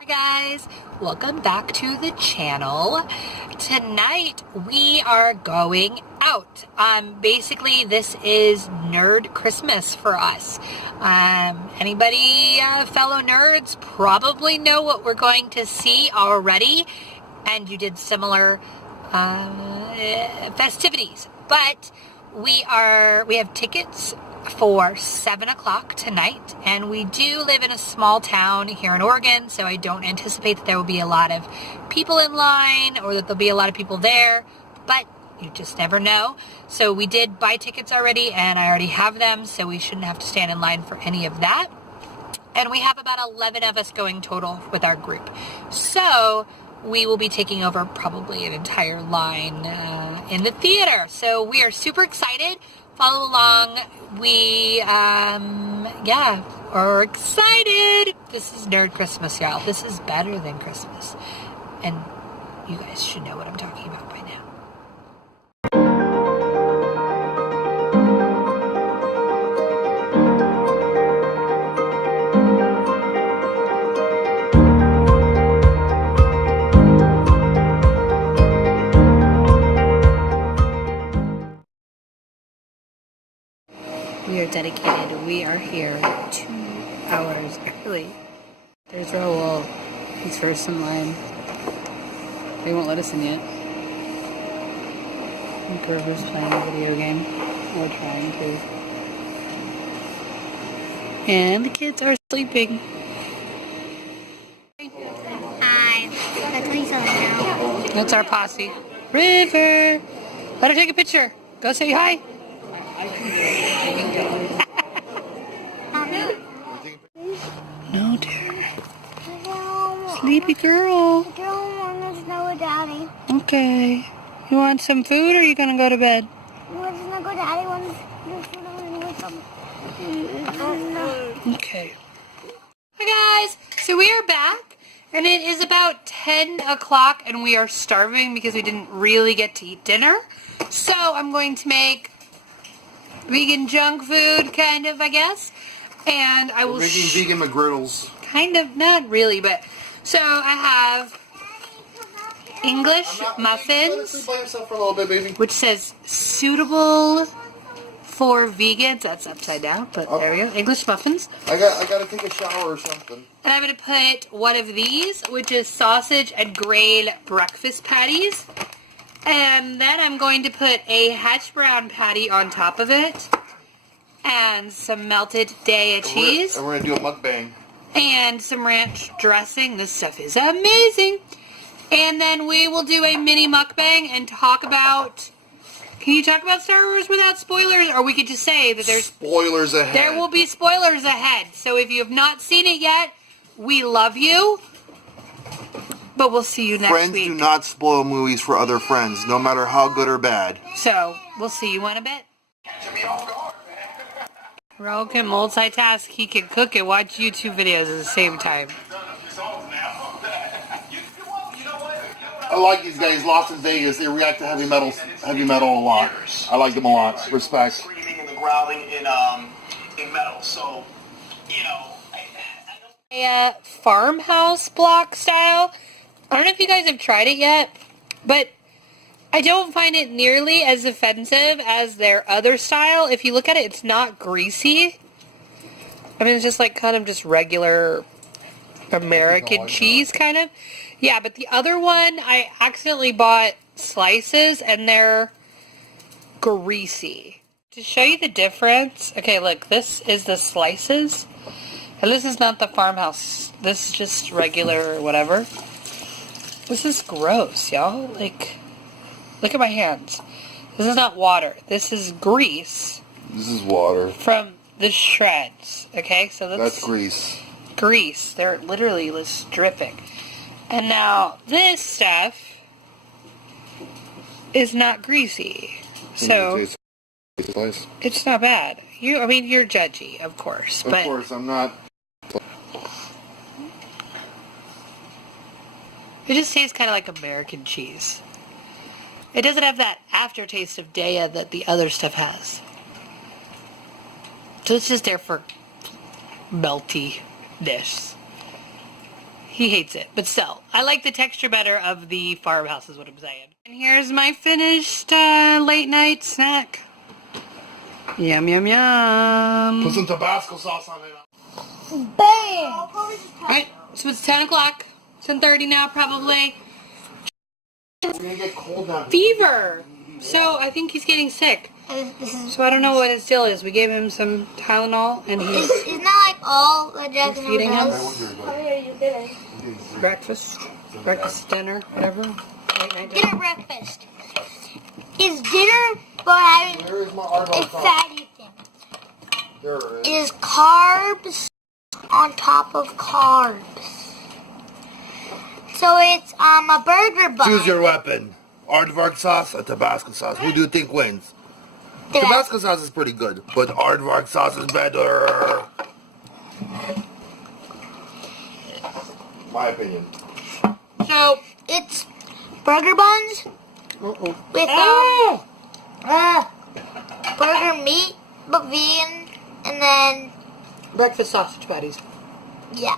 Hi guys, welcome back to the channel. Tonight we are going out. Basically this is nerd Christmas for us. Anybody fellow nerds probably know what we're going to see already, and you did similar festivities, but we have tickets for 7 o'clock tonight, and we do live in a small town here in Oregon, so I don't anticipate that there will be a lot of people in line or that there'll be a lot of people there, but you just never know. So we did buy tickets already, and I already have them, so we shouldn't have to stand in line for any of that. And we have about 11 of us going total with our group, so we will be taking over probably an entire line in the theater. So we are super excited. Follow along. We, are excited. This is Nerd Christmas, y'all. This is better than Christmas. And you guys should know what I'm talking about by now. We are dedicated. We are here 2 hours early. There's Raul. He's first in line. They won't let us in yet. Grover's playing a video game. We're trying to. And the kids are sleeping. Hi. That's Lisa now. That's our posse. River! Let her take a picture. Go say hi. No, dear. Sleepy girl. I don't want to snow with Daddy. Okay. You want some food, or are you going to go to bed? I want to snow with Daddy. I want to snow with some. Okay. Hi, guys. So we are back, and it is about 10 o'clock, and we are starving because we didn't really get to eat dinner. So I'm going to make vegan junk food, kind of, I guess. And I will... We're making vegan McGriddles. Kind of, not really, but... So I have English muffins, By yourself for a little bit, baby. which says suitable for vegans. That's upside down, but there we go. English muffins. I gotta take a shower or something. And I'm going to put one of these, which is sausage and grain breakfast patties. And then I'm going to put a hash brown patty on top of it. And some melted Daya cheese. And we're gonna do a mukbang. And some ranch dressing. This stuff is amazing. And then we will do a mini mukbang and talk about... Can you talk about Star Wars without spoilers? Or we could just say that there's... Spoilers ahead. There will be spoilers ahead. So if you have not seen it yet, we love you. But we'll see you next week. Friends do not spoil movies for other friends, no matter how good or bad. So, we'll see you in a bit. Ro can multitask. He can cook and watch YouTube videos at the same time. I like these guys, Lost in Vegas. They react to heavy metal a lot. I like them a lot. Respect. Screaming and the growling in metal. So, you know, A farmhouse block style. I don't know if you guys have tried it yet, but I don't find it nearly as offensive as their other style. If you look at it, it's not greasy. I mean, it's just like kind of just regular American cheese, kind of. Yeah, but the other one, I accidentally bought slices, and they're greasy. To show you the difference, okay, look, this is the slices, and this is not the farmhouse. This is just regular whatever. This is gross, y'all. Like, look at my hands. This is not water. This is grease. This is water. From the shreds, okay? So That's grease. Grease. They're literally just dripping. And now, this stuff is not greasy. So, it's not bad. You're judgy, of course. Of course, I'm not. It just tastes kind of like American cheese. It doesn't have that aftertaste of Daya that the other stuff has. So it's just there for melty-ness. He hates it, but still, I like the texture better of the farmhouse is what I'm saying. And here's my finished late night snack. Yum, yum, yum. Put some Tabasco sauce on it. Bam! Alright, so it's 10 o'clock. 10:30 now, probably. We're gonna get cold now. Fever! So I think he's getting sick. So I don't know what his deal is. We gave him some Tylenol and he's It's not like all that Jackson feeding him. does. Breakfast, dinner, whatever. Late night Dinner breakfast. Is dinner for having Where is my a Ardbeg sauce? fatty thing? There it is. Is carbs on top of carbs. So it's a burger bun. Choose your weapon. Aardvark sauce or Tabasco sauce? Who do you think wins? Tabasco sauce is pretty good, but Aardvark sauce is better. My opinion. So It's burger buns with burger meat, but vegan, and then breakfast sausage patties. yeah,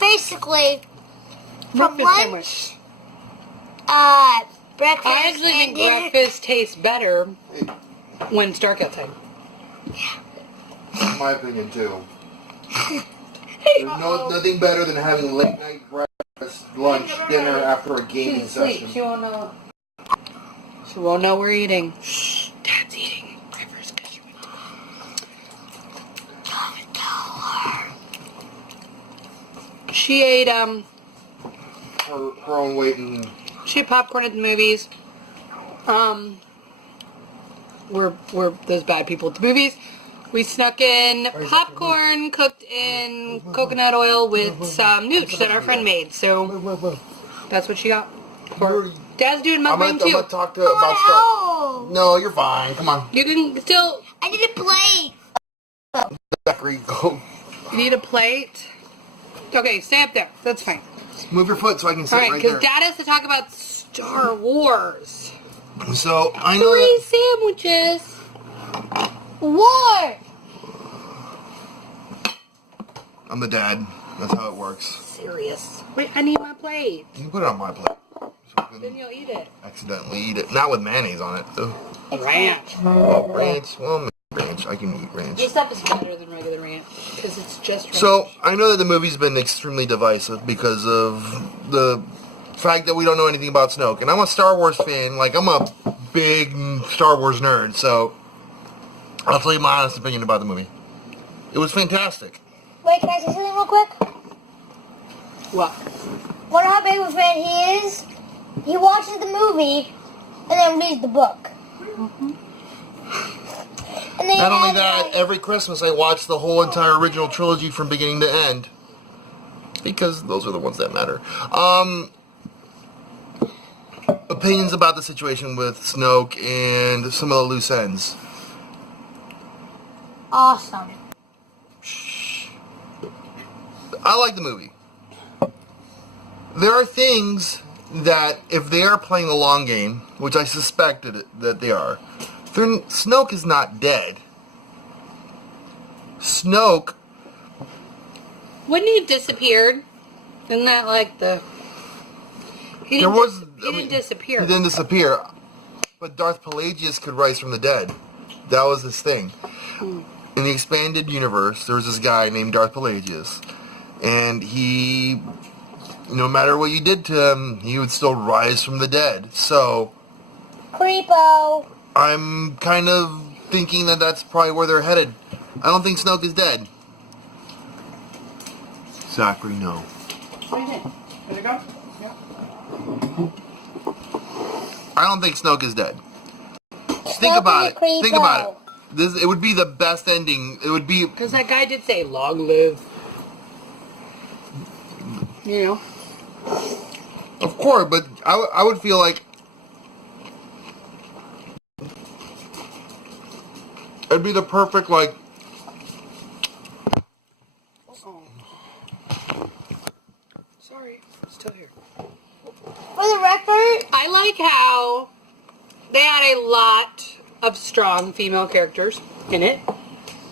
basically from Breakfast lunch, sandwich. breakfast. I actually think and dinner. breakfast tastes better when it's dark outside. My opinion too. There's nothing better than having late night breakfast, lunch, dinner after a gaming session. She won't know. She won't know we're eating. Shh, Dad's eating. Reverse because you went to Don't tell her. She ate Her own weight and she had popcorn at the movies. We're those bad people at the movies. We snuck in popcorn cooked in coconut oil with some nooch that our friend made. So that's what she got. For Dad's doing I'm mukbang gonna too. talk to her about stuff. Oh, No, you're fine. Come on. You can still. I need a plate. Zachary, go. You need a plate. Okay, stay up there. That's fine. Move your foot so I can sit All right, right because there. Dad has to talk about Star Wars. So, I know 3 that sandwiches. War. I'm the dad. That's how it works. Serious. Wait, I need my plate. You can put it on my plate. So I Then can you'll eat it. accidentally eat it. Not with mayonnaise on it, though. Ranch. Oh, ranch. Well, maybe ranch. I can eat ranch. This stuff is better than regular ranch because it's just ranch. So, I know that the movie's been extremely divisive because of the fact that we don't know anything about Snoke. And I'm a Star Wars fan. Like, I'm a big Star Wars nerd. So, I'll tell you my honest opinion about the movie. It was fantastic. Wait, can I say something real quick? What? Wonder how big of a fan he is? He watches the movie and then reads the book. And then Not only he has, that, every Christmas I watch the whole entire original trilogy from beginning to end. Because those are the ones that matter. Opinions about the situation with Snoke and some of the loose ends. awesome. I like the movie. There are things that, if they are playing the long game, which I suspected that they are, Snoke is not dead. Snoke... Wouldn't he have disappeared? Isn't that like the... He didn't disappear. He didn't disappear. But Darth Pelagius could rise from the dead. That was his thing. In the expanded universe, there was this guy named Darth Pelagius. And he, no matter what you did to him, he would still rise from the dead. So, Creepo. I'm kind of thinking that that's probably where they're headed. I don't think Snoke is dead. Zachary, no. What do you think? Is it go? Yeah. I don't think Snoke is dead. Think Snoke about is it. a creepo. Think about it. It would be the best ending. It would be... Because that guy did say, long live. You know? Of course, but I would feel like... It'd be the perfect, like... Sorry, it's still here. For the record, I like how they had a lot of strong female characters in it.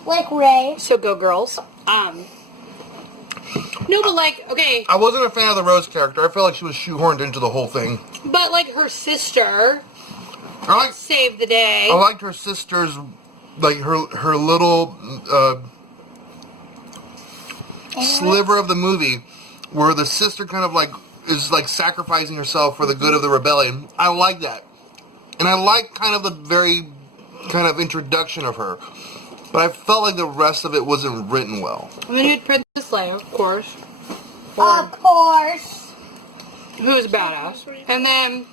like Ray. So go girls. No, No, but like, okay, I wasn't a fan of the Rose character. I felt like she was shoehorned into the whole thing. but like her sister I saved the day. liked her sister's, like her little sliver of the movie where the sister kind of like is like sacrificing herself for the good of the rebellion. I like that. And I like kind of the very kind of introduction of her. But I felt like the rest of it wasn't written well. And then you had Princess Leia, of course. Of course. Who's badass. And then...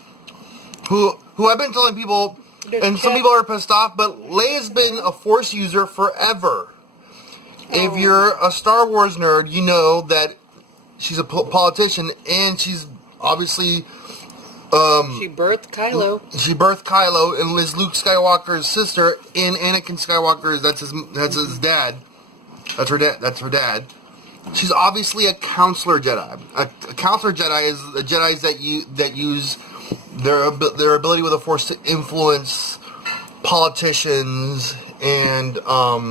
Who I've been telling people, and some people are pissed off, but Leia's been a Force user forever. If you're a Star Wars nerd, you know that she's a politician, and she's obviously... she birthed Kylo. She birthed Kylo and is Luke Skywalker's sister, and Anakin Skywalker, that's his dad. That's her dad. She's obviously a counselor Jedi. A counselor Jedi is the Jedis that use their ability with the Force to influence politicians and Star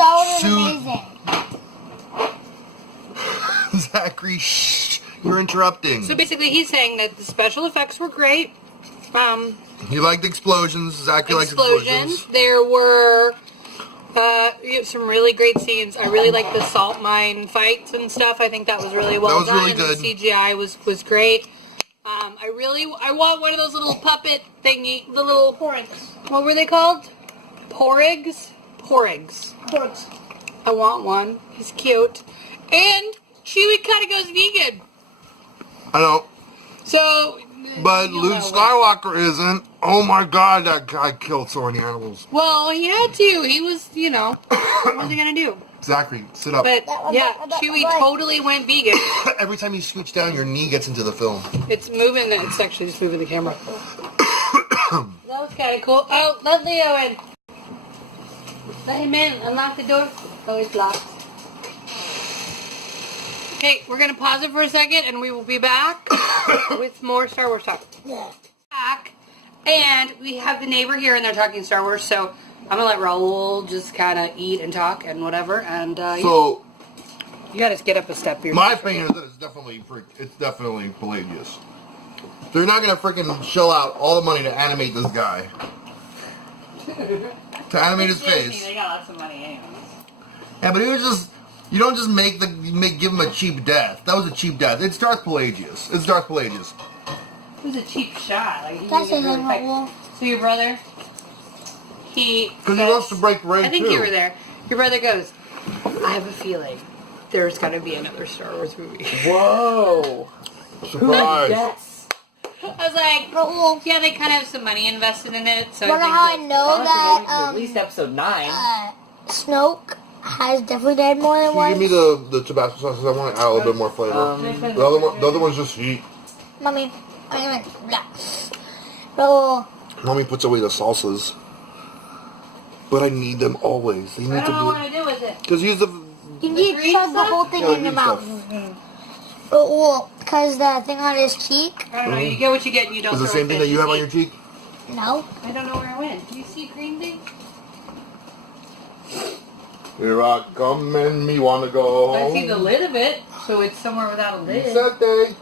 Wars is amazing. Zachary, shh, you're interrupting. So basically he's saying that the special effects were great. You liked explosions. Zachary likes explosions. There were some really great scenes. I really liked the salt mine fights and stuff. I think that was really well done. Really good. The CGI was great. I want one of those little puppet thingy, the little porrigs. What were they called? Porrigs? Porrigs. I want one. He's cute. And Chewie kind of goes vegan. I know. So... But Luke Skywalker isn't. Oh my god, that guy killed so many animals. Well, he had to. He was, what was he going to do? Zachary, sit up. But, yeah, Chewie totally went vegan. Every time you scooch down, your knee gets into the film. It's moving, it's actually just moving the camera. That was kind of cool. Oh, let Leo in. Let him in. Unlock the door. Oh, it's locked. Okay, we're going to pause it for a second, and we will be back with more Star Wars talk. Back, and we have the neighbor here, and they're talking Star Wars, so I'm going to let Raul just kind of eat and talk and whatever, and so... You got to get up a step here. My opinion is that it's definitely Pelagius. They're not going to freaking shell out all the money to animate this guy. To animate his face. They got lots of money anyways. Yeah, but he was just... You don't just give him a cheap death. That was a cheap death. It's Darth Pelagius. It's Darth Pelagius. It was a cheap shot. Like, That's a good one. So your brother, because he wants to break Rey I think too. you were there. Your brother goes, I have a feeling there's going to be another Star Wars movie. Whoa. Surprise. Yes. I was like, yeah, they kind of have some money invested in it. So Wonder how I know that At least episode 9. Snoke has definitely died more than Can once. you give me the Tabasco sauce? I want to add a little bit more flavor. The other one's just heat. Mommy, Raul. Mommy puts away the salsas. But I need them always. They need I don't know what to to do with it. because use the... You need to shove the whole thing in your mouth. Raul, because the thing on his cheek. I don't know. You get what you get and you don't Is the throw same thing that you have on your cheek? No. I don't know where I went. Do you see a green thing? Here I come and me wanna go home. I see the lid of it, so it's somewhere without a lid. Pisate.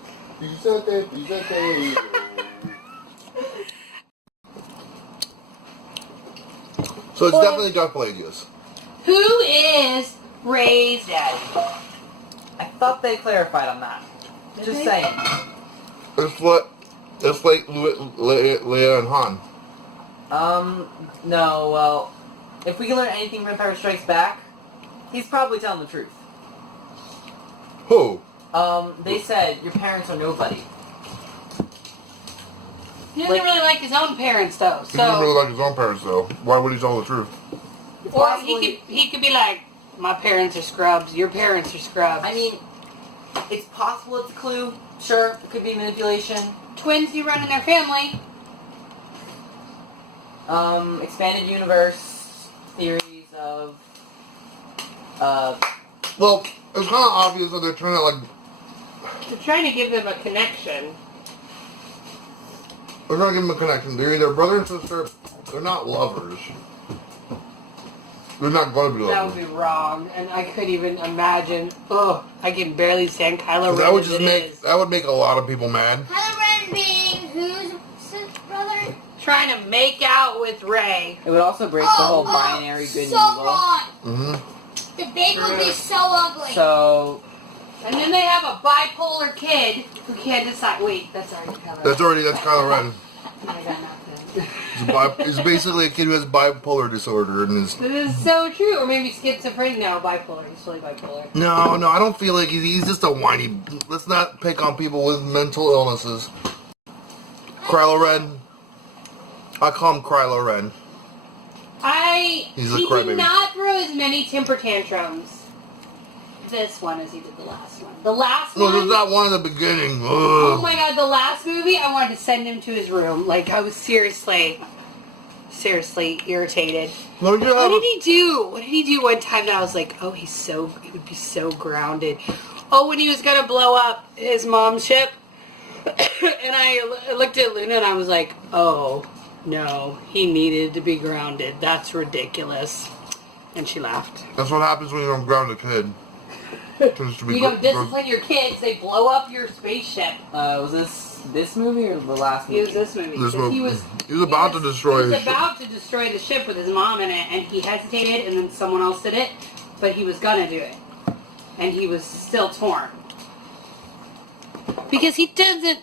So it's definitely Darth Pelagius. Who is Rey's daddy? I thought they clarified on that. Just saying. It's like Leia and Han. No, well, if we can learn anything from Empire Strikes Back, he's probably telling the truth. Who? They said your parents are nobody. He doesn't really like his own parents, though. He doesn't really like his own parents, though. Why would he tell the truth? Or he could be like, my parents are scrubs, your parents are scrubs. I mean, it's possible it's a clue. Sure, it could be manipulation. Twins you run in their family. Expanded universe theories of Well, it's kind of obvious that they're trying to like. They're trying to give them a connection. They're trying to give them a connection. They're either brother and sister. They're not lovers. They're not going to be That would lovely. be wrong, and I couldn't even imagine. Oh, I can barely stand Kylo Ren. That would as just it make is. that would make a lot of people mad. Kylo Ren being whose brother? Trying to make out with Rey. It would also break the whole binary good and so evil. wrong. Mm-hmm. The baby would be so ugly. So, And then they have a bipolar kid who can't decide. Wait, that's already Kylo Ren. That's Kylo Ren. I got nothing. He's basically a kid who has bipolar disorder and is. This is so true. Or maybe schizophrenic now, bipolar. He's really bipolar. No, I don't feel like he's just a whiny. Let's not pick on people with mental illnesses. Kylo Ren. I call him Kylo Ren. He's a He crybaby. did not throw as many temper tantrums this one as he did the last one. The last No, one. there's not one in the beginning. Ugh. Oh my god, the last movie, I wanted to send him to his room. Like, I was seriously irritated. Let me What did he do? What did he do one time that I was like, oh, he would be so grounded. Oh, when he was going to blow up his mom's ship. And I looked at Luna and I was like, oh, no, he needed to be grounded. That's ridiculous. And she laughed. That's what happens when you don't ground a kid. You don't discipline your kids, they blow up your spaceship. was this movie or the last movie? It was this movie. This 'cause movie. He was about to destroy He his was ship. about to destroy the ship with his mom in it, and he hesitated, and then someone else did it, but he was gonna do it, and he was still torn because he doesn't,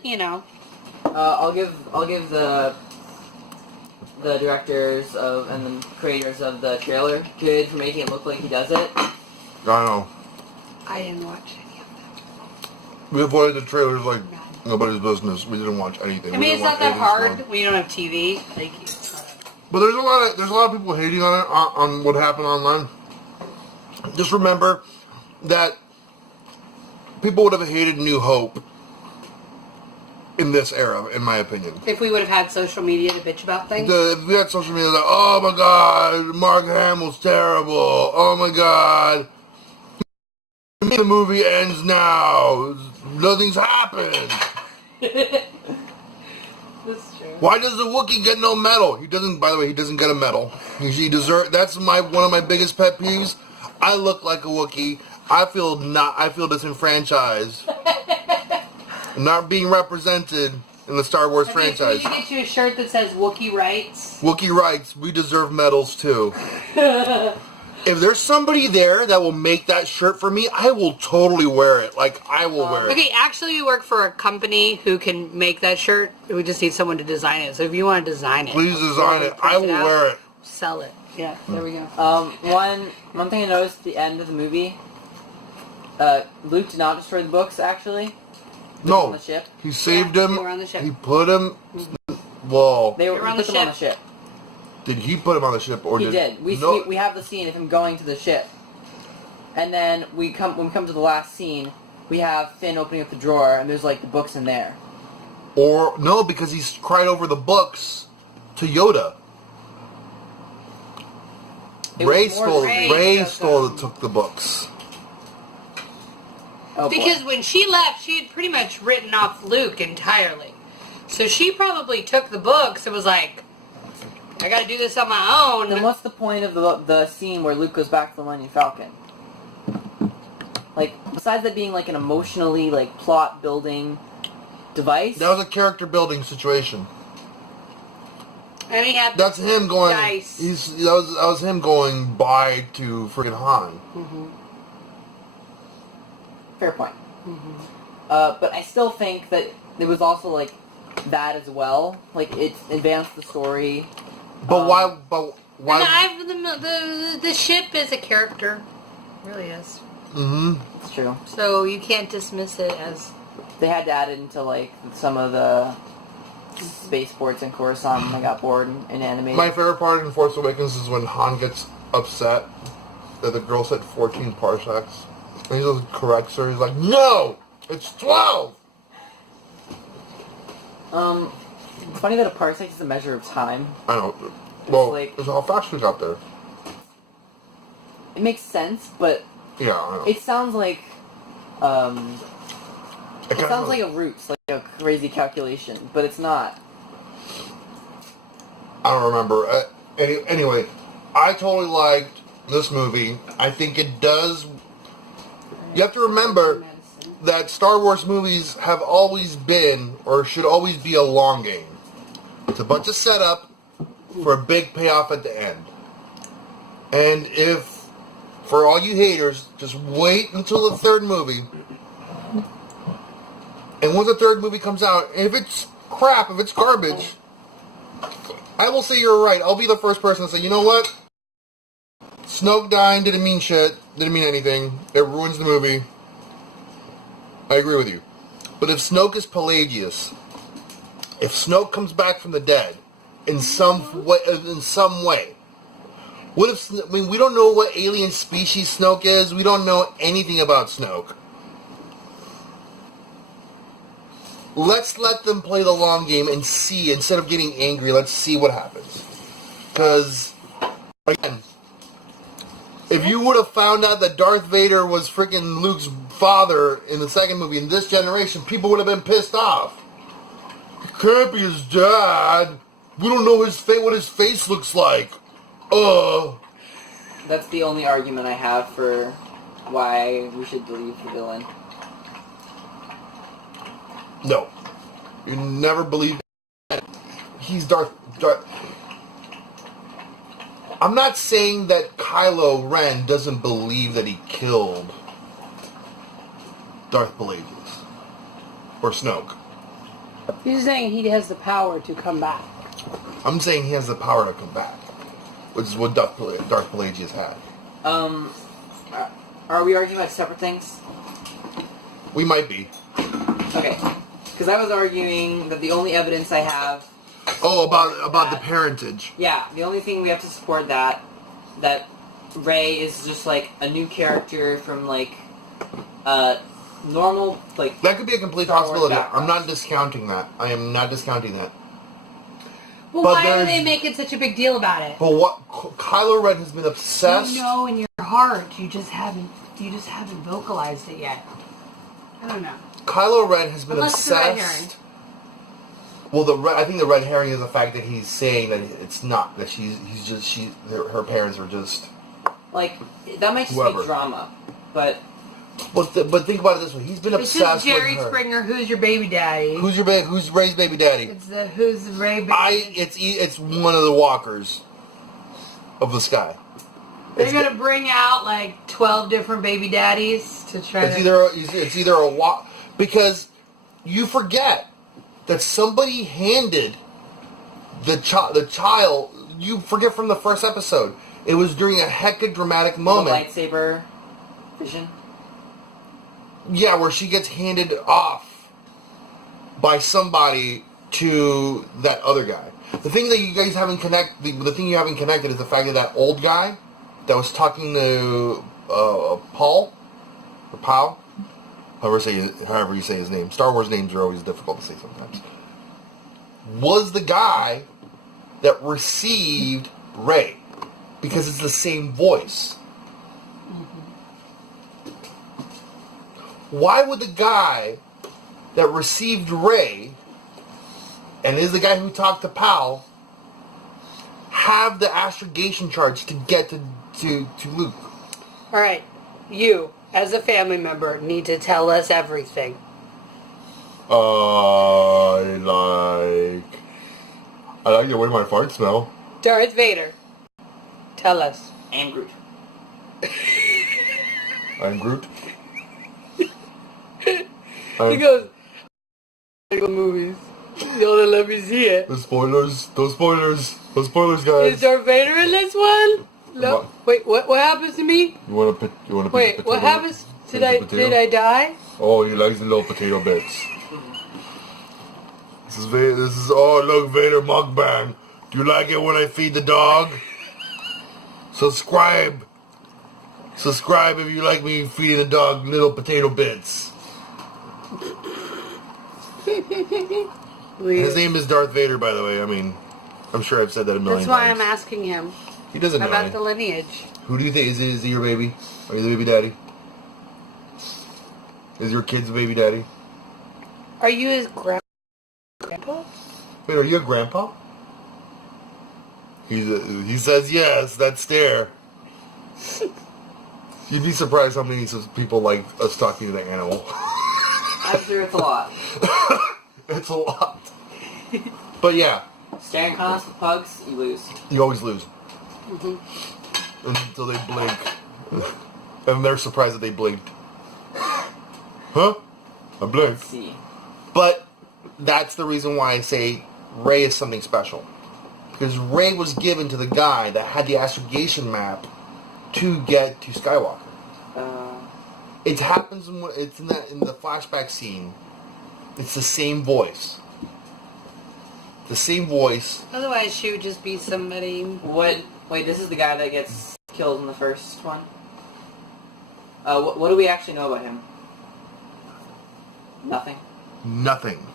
I'll give the directors of and the creators of the trailer good for making it look like he does it. I know. I didn't watch any of We avoided the trailers like nobody's business. We didn't watch anything. it. I We mean, didn't it's not watch that hard anything. when you don't have TV. Like, it's not But there's a lot of people hating on it on what happened online. Just remember that people would have hated New Hope in this era, in my opinion. if we would have had social media to bitch about things. If we had social media like, oh my god, Mark Hamill's terrible. Oh my god, the movie ends now. Nothing's happened. That's true. Why does the Wookiee get no medal? He doesn't. By the way, he doesn't get a medal. He deserve. That's one of my biggest pet peeves. I look like a Wookiee. I feel disenfranchised, not being represented in the Star Wars franchise. Can you get you a shirt that says Wookiee rights? Wookiee rights. We deserve medals too. If there's somebody there that will make that shirt for me, I will totally wear it. Like, I will wear it. Okay, actually, we work for a company who can make that shirt. We just need someone to design it. So if you want to design it, Please design it. I will out, wear it. Sell it. Yeah, there we go. One thing I noticed at the end of the movie, Luke did not destroy the books. Actually, No, on the ship. he saved Yeah, him. they were on the ship. He put him. Whoa. They were on put the them on the ship. ship. Did he put him on the ship, or He did. We No. see, we have the scene of him going to the ship, and then when we come to the last scene, we have Finn opening up the drawer, and there's like the books in there. Or no, because he's cried over the books to Yoda. It was Ray more stole. Ray Ray took took the books. Oh, boy. Because when she left, she had pretty much written off Luke entirely. So she probably took the books and was like, I gotta do this on my own. Then what's the point of the scene where Luke goes back to the Millennium Falcon? Like, besides that being like an emotionally like plot building device. That was a character building situation. And he had That's him going. Dice. That was him going bye to friggin' Han. Fair point. But I still think that there was also like that as well. Like it advanced the story. But why? But why? And the ship is a character. It really is. Mm-hmm. It's true. So you can't dismiss it as... They had to add it into like some of the spaceports in Coruscant when they got bored and animated. My favorite part in Force Awakens is when Han gets upset that the girl said 14 parsecs. And he just corrects her. He's like, no! It's 12! It's funny that a parsec is a measure of time. I know. Well, like- it's how fast we got there. It makes sense, but Yeah, I know. it sounds like it sounds like a roots, like a crazy calculation, but it's not. I don't remember. Anyway, I totally liked this movie. I think it does. You have to remember that Star Wars movies have always been, or should always be, a long game. It's a bunch of setup for a big payoff at the end. And if, for all you haters, just wait until the third movie. And once the third movie comes out, if it's crap, if it's garbage, I will say you're right. I'll be the first person to say, you know what? Snoke dying didn't mean shit. Didn't mean anything. It ruins the movie. I agree with you. But if Snoke is Pelagius, if Snoke comes back from the dead in some way, what if? I mean, we don't know what alien species Snoke is. We don't know anything about Snoke. Let's let them play the long game and see. Instead of getting angry, let's see what happens. Because, again, if you would have found out that Darth Vader was freaking Luke's father in the second movie in this generation, people would have been pissed off. Can't be his dad. We don't know his what his face looks like. That's the only argument I have for why we should believe the villain. No. You never believe that. He's Darth. I'm not saying that Kylo Ren doesn't believe that he killed Darth Pelagius. Or Snoke. He's saying he has the power to come back. I'm saying he has the power to come back. Which is what Darth Pelagius had. Are we arguing about separate things? We might be. Okay. Because I was arguing that the only evidence I have... Oh, about the parentage. Yeah, the only thing we have to support that Rey is just like a new character from like normal, like... That could be a complete Star Wars possibility. background. I'm not discounting that. I am not discounting that. Well, But why are there's- they making such a big deal about it? But what Kylo Ren has been obsessed. You know in your heart, you just haven't vocalized it yet. I don't know. Kylo Ren has been Unless it's a red obsessed. herring. Well, I think the red herring is the fact that he's saying that it's not, that her parents are just. Like, that might just Whoever. be drama, but... But think about it this way: he's been It's obsessed just Jerry with her. Springer. Who's your baby daddy? Who's Ray's baby daddy? It's the who's the Ray baby. It's one of the walkers of the sky. They're gonna bring out like 12 different baby daddies to try. It's either a walk, because you forget that somebody handed the child. You forget from the first episode. It was during a hectic, dramatic moment. The lightsaber vision. Yeah, where she gets handed off by somebody to that other guy. The thing that you guys haven't the thing you haven't connected is the fact that old guy that was talking to Paul or Pow, however you say his name. Star Wars names are always difficult to say sometimes. Was the guy that received Rey, because it's the same voice. Why would the guy that received Rey, and is the guy who talked to Pal, have the astrogation charge to get to Luke? All right, you, as a family member, need to tell us everything. I like the way my farts smell. Darth Vader, tell us. And Groot. I'm Groot. He goes, the movies. Y'all let me see it. Those spoilers, guys. Is Darth Vader in this one? No. Wait, what happens to me? You want to pick Wait, what happens? Did I die? Oh, he likes the little potato bits. This is look, Vader mukbang. Do you like it when I feed the dog? Subscribe if you like me feeding the dog little potato bits. His name is Darth Vader, by the way. I mean, I'm sure I've said that a million That's why times. I'm asking him He doesn't know about me. the lineage. Who do you think? Is he your baby? Are you the baby daddy? Is your kid's the baby daddy? Are you his grandpa? Wait, are you a grandpa? He says yes, that stare. You'd be surprised how many people like us talking to the animal. I'm sure it's a lot. It's a lot. But yeah. Staring contests with pugs, you lose. You always lose. Until they blink. And they're surprised that they blinked. Huh? I blinked. See. But that's the reason why I say Rey is something special. Because Rey was given to the guy that had the astrogation map to get to Skywalker. It happens it's in the flashback scene. It's the same voice. The same voice. Otherwise, she would just be somebody. What? Wait, this is the guy that gets killed in the first one? What do we actually know about him? Nothing. Nothing.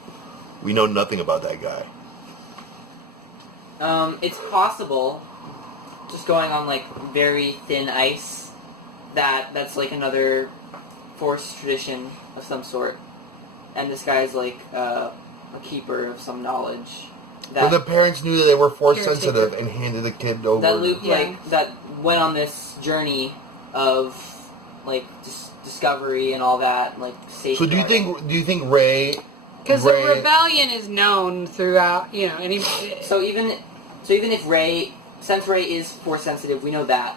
We know nothing about that guy. It's possible, just going on like very thin ice, that's like another Force tradition of some sort, and this guy's like a keeper of some knowledge. But the parents knew that they were Force Caretaker. sensitive and handed the kid over. That Luke Yeah. that went on this journey of like discovery and all that, like safety. So do you think Rey? Because the rebellion is known throughout, any... So even if Rey, since Rey is Force sensitive, we know that.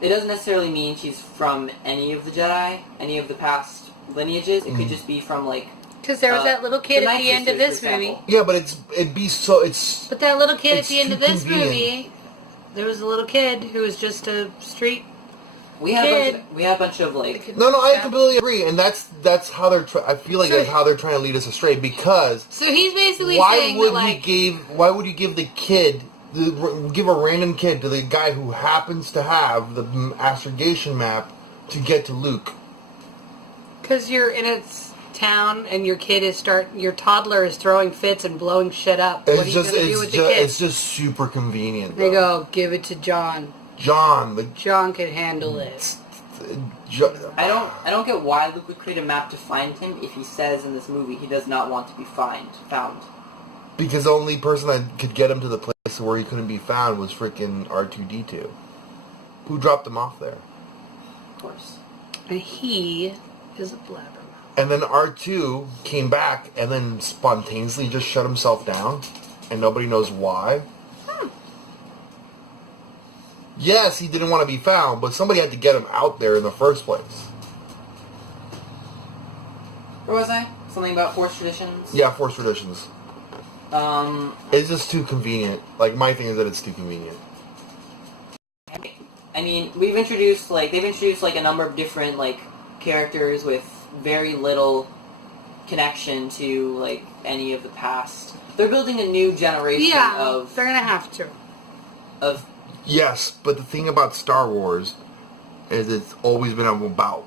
It doesn't necessarily mean she's from any of the Jedi, any of the past lineages. It could just be from like. Because there was that little kid the at Night the end of Sisters, this for movie. example. Yeah, but it's. But that little kid at It's the end too of this convenient. movie, there was a little kid who was just a street We had kid. a bunch of like. No, I completely agree, and that's how they're. I feel like So- that's how they're trying to lead us astray. Because So he's basically why saying would that, like... why would you give the kid, give a random kid to the guy who happens to have the astrogation map to get to Luke? Because you're in a town and your toddler is throwing fits and blowing shit up. What are you going to do with the kid? It's just super convenient. They though. go, give it to John. John, John can handle it. I don't get why Luke would create a map to find him if he says in this movie he does not want to be found. because the only person that could get him to the place where he couldn't be found was freaking R2-D2. Who dropped him off there? Of course. And he is a blabbermouth. And then R2 came back and then spontaneously just shut himself down, and nobody knows why. Yes, he didn't want to be found, but somebody had to get him out there in the first place. Where was I? Something about Force traditions? Yeah, Force traditions. It's just too convenient. Like, my thing is that it's too convenient. I mean, they've introduced like a number of different like characters with very little connection to like any of the past. They're building a new generation Yeah, they're going to have to. of Yes, but the thing about Star Wars is it's always been about,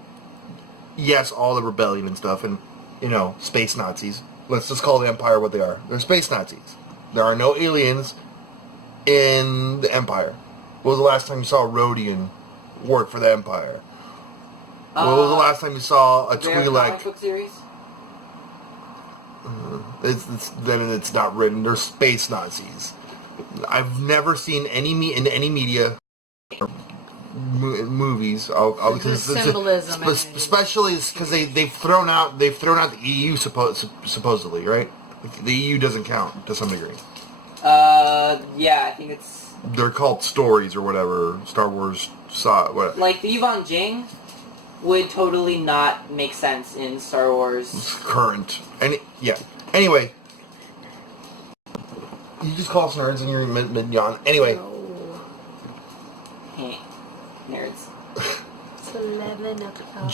yes, all the rebellion and stuff, and, space Nazis. Let's just call the Empire what they are. They're space Nazis. There are no aliens in the Empire. When was the last time you saw a Rhodian work for the Empire? When was the last time you saw a their comic Twi'lek? book series. It's not written. They're space Nazis. I've never seen any in any media or movies. There's symbolism in it. Especially because they've thrown out the EU supposedly, right? The EU doesn't count to some degree. Yeah, I think it's They're called stories or whatever. Star Wars whatever. like the Yvonne Jing would totally not make sense in Star Wars. It's current. Anyway. You just call us nerds and you're mid-yawn. Anyway. No. Hey, nerds. It's 11 o'clock.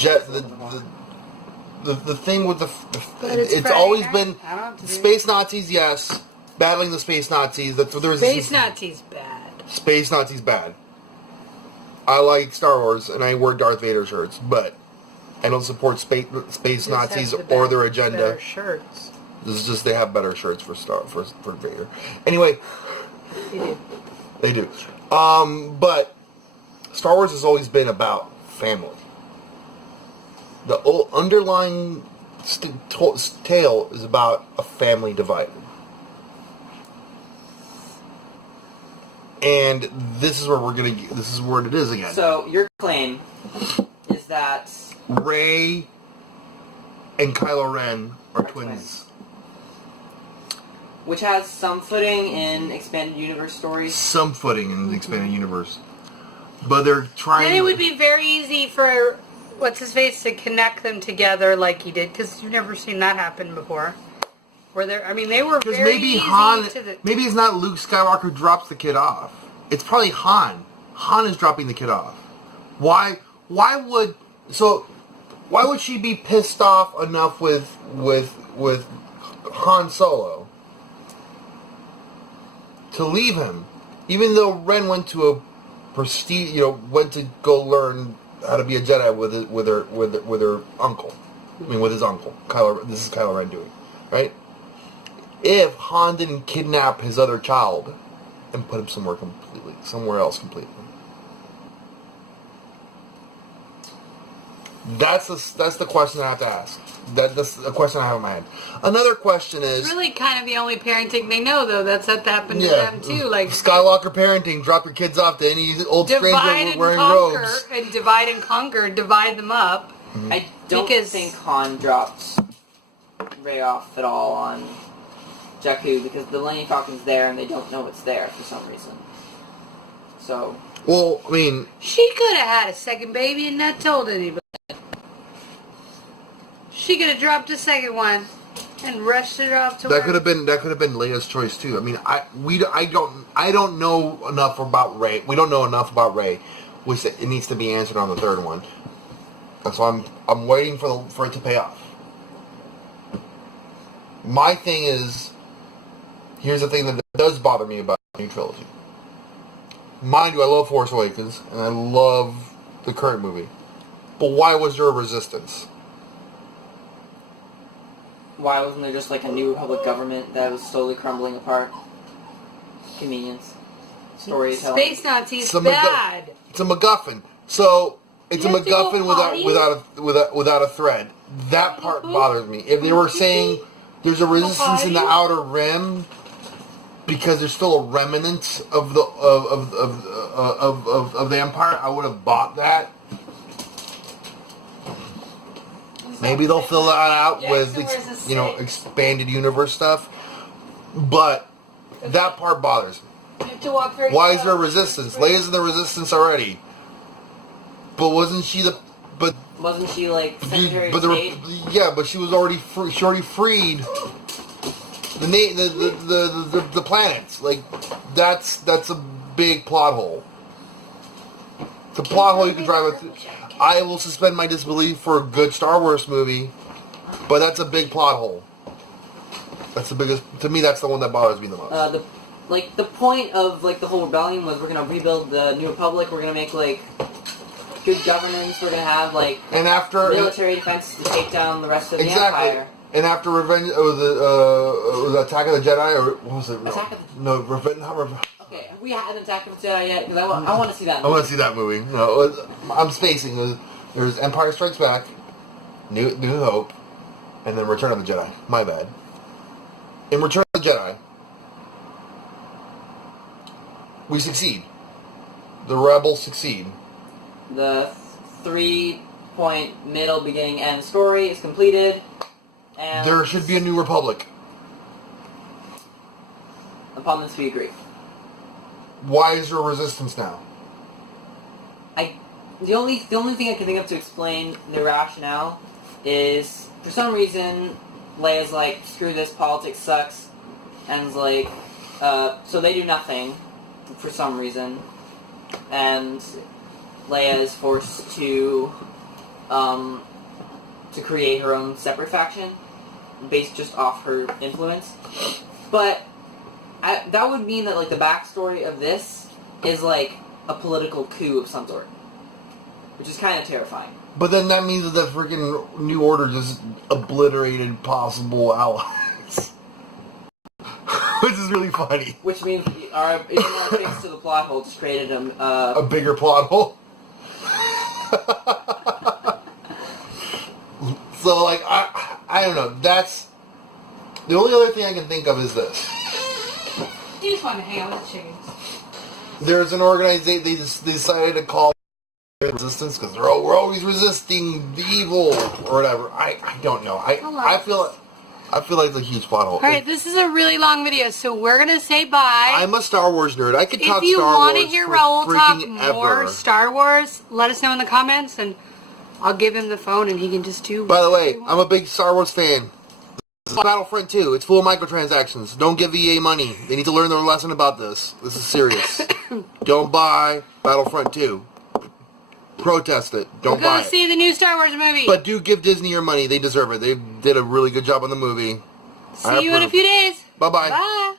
The thing with But it's it's Friday always night. been I don't have to do space Nazis, yes. Battling the space Nazis. That's what there was. Space Nazis bad. Space Nazis bad. I like Star Wars and I wear Darth Vader shirts, but I don't support space Just Nazis have the or their better agenda. shirts. This is just they have better shirts for Vader. Anyway, They do. they do. But Star Wars has always been about family. The underlying tale is about a family divided. And this is where we're gonna. This is where it is again. So your claim is that Rey and Kylo Ren are twins. Which has some footing in expanded universe stories. Some footing in the expanded universe, but they're trying. And it would be very easy for what's his face to connect them together like he did, because you've never seen that happen before. Where they were very maybe easy Han. to the... Maybe it's not Luke Skywalker who drops the kid off. It's probably Han. Han is dropping the kid off. Why? Why would she be pissed off enough with Han Solo to leave him, even though Ren went to a prestige, went to go learn how to be a Jedi with her uncle. I mean, with his uncle. This is Kylo Ren doing, right? If Han didn't kidnap his other child and put him somewhere else completely. That's the question I have to ask. That's the question I have in my head. Another question is... It's really kind of the only parenting they know, though. That's what happened to them, too. Like Skywalker parenting, drop your kids off to any old stranger wearing robes. And divide and conquer, divide them up. Mm-hmm. I don't think Han dropped Rey off at all on Jakku, because the Millennium Falcon's there and they don't know it's there for some reason. So... Well, I mean... She could have had a second baby and not told anybody. She could have dropped a second one and rushed it off to That could have been Leia's choice too. I mean, I don't know enough about Rey. We don't know enough about Rey, which it needs to be answered on the third one. And so I'm waiting for it to pay off. My thing is, here's the thing that does bother me about the new trilogy. Mind you, I love Force Awakens and I love the current movie, but why was there a resistance? Why wasn't there just like a New Republic government that was slowly crumbling apart? Convenience. Storytelling. Space Nazis bad. It's a MacGuffin. So it's a MacGuffin without a thread. That part bothers me. If they were saying there's a resistance in the Outer Rim because there's still a remnant of the of the Empire, I would have bought that. Maybe they'll fill that out with expanded universe stuff, but that part bothers me. Why is there a resistance? Leia's in the resistance already, but wasn't she like Secretary of State? But she was already she already freed the planets. Like that's a big plot hole. It's a plot hole you can drive with. I will suspend my disbelief for a good Star Wars movie, but that's a big plot hole. That's the biggest. To me, that's the one that bothers me the most. The point of the whole rebellion was we're gonna rebuild the New Republic. We're gonna make good governance. We're gonna have military defense to take down the rest of the Empire. And after Revenge, was it Attack of the Jedi, or what was it? Revenge. Okay, have we had an Attack of the Jedi yet? Because I want to see that movie. I want to see that movie. No, I'm spacing. There's Empire Strikes Back, New Hope, and then Return of the Jedi. My bad. In Return of the Jedi, we succeed. The rebels succeed. The 3-point middle, beginning, end story is completed. And there should be a New Republic. Upon this we agree. Why is there resistance now? The only thing I can think of to explain the rationale is, for some reason, Leia's like, screw this, politics sucks, and is like, so they do nothing, for some reason, and Leia is forced to create her own separate faction, based just off her influence. But that would mean that the backstory of this is a political coup of some sort, which is kind of terrifying. But then that means that the freaking New Order just obliterated possible allies. Which is really funny. Which means even our fix to the plot hole just created a bigger plot hole. So, I don't know. That's... The only other thing I can think of is this. You just want to hang out with the chickens. There's an organization, they decided to call resistance because we're always resisting the evil or whatever. I don't know. I feel like it's a huge plot hole. All right, this is a really long video, so we're gonna say bye. I'm a Star Wars nerd. I could talk If you Star Wars want to hear for Raul talk freaking more ever. Star Wars, let us know in the comments, and I'll give him the phone, and he can just do. By the way, I'm a big Star Wars fan. This is Battlefront 2. It's full of microtransactions. Don't give EA money. They need to learn their lesson about this. This is serious. Don't buy Battlefront 2. Protest it. Don't buy Go it. see the new Star Wars movie. But do give Disney your money. They deserve it. They did a really good job on the movie. See you in a few days. Bye-bye. Bye.